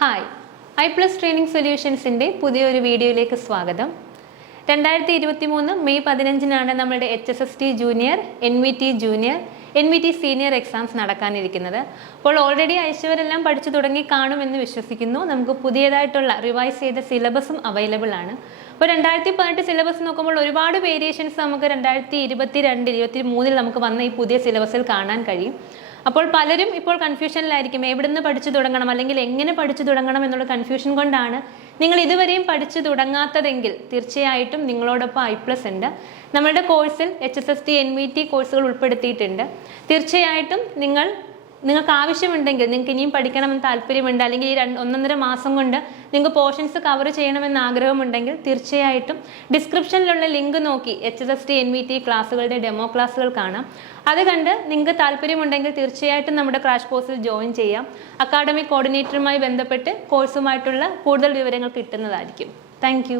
Hi, iPlus training സൊല്യൂഷൻസിൻ്റെ പുതിയൊരു വീഡിയോയിലേക്ക് സ്വാഗതം. 2023 മെയ് 15-നാണ് നമ്മുടെ HSST junior, NVT junior, NVT senior exams നടക്കാനിരിക്കുന്നത്. അപ്പോൾ ഓൾറെഡി അയച്ചവരെല്ലാം പഠിച്ചു തുടങ്ങി കാണുമെന്ന് വിശ്വസിക്കുന്നു. നമുക്ക് പുതിയതായിട്ടുള്ള റിവൈസ് ചെയ്ത സിലബസും അവൈലബിൾ ആണ്. അപ്പോൾ 2018 സിലബസ് നോക്കുമ്പോൾ ഒരുപാട് വേരിയേഷൻസ് നമുക്ക് 2022-23 നമുക്ക് വന്ന ഈ പുതിയ സിലബസിൽ കാണാൻ കഴിയും. അപ്പോൾ പലരും ഇപ്പോൾ കൺഫ്യൂഷനിലായിരിക്കും, എവിടുന്ന് പഠിച്ചു തുടങ്ങണം അല്ലെങ്കിൽ എങ്ങനെ പഠിച്ചു തുടങ്ങണം എന്നുള്ള കൺഫ്യൂഷൻ കൊണ്ടാണ്. നിങ്ങൾ ഇതുവരെയും പഠിച്ചു തുടങ്ങാത്തതെങ്കിൽ തീർച്ചയായിട്ടും നിങ്ങളോടൊപ്പം iPlus ഉണ്ട്. നമ്മളുടെ കോഴ്സിൽ HSST NVT കോഴ്സുകൾ ഉൾപ്പെടുത്തിയിട്ടുണ്ട്. തീർച്ചയായിട്ടും നിങ്ങൾക്ക് ആവശ്യമുണ്ടെങ്കിൽ, നിങ്ങൾക്ക് ഇനിയും പഠിക്കണമെന്ന് താല്പര്യമുണ്ട്, അല്ലെങ്കിൽ ഈ 1.5 മാസം കൊണ്ട് നിങ്ങൾക്ക് പോർഷൻസ് കവർ ചെയ്യണമെന്ന് ആഗ്രഹമുണ്ടെങ്കിൽ തീർച്ചയായിട്ടും ഡിസ്ക്രിപ്ഷനിലുള്ള ലിങ്ക് നോക്കി HSST NVT ക്ലാസ്സുകളുടെ ഡെമോ ക്ലാസ്സുകൾ കാണാം. അത് കണ്ട് നിങ്ങൾക്ക് താല്പര്യമുണ്ടെങ്കിൽ തീർച്ചയായിട്ടും നമ്മുടെ ക്രാഷ് കോഴ്സിൽ ജോയിൻ ചെയ്യാം. അക്കാഡമിക് കോർഡിനേറ്ററുമായി ബന്ധപ്പെട്ട് കോഴ്സുമായിട്ടുള്ള കൂടുതൽ വിവരങ്ങൾ കിട്ടുന്നതായിരിക്കും. താങ്ക്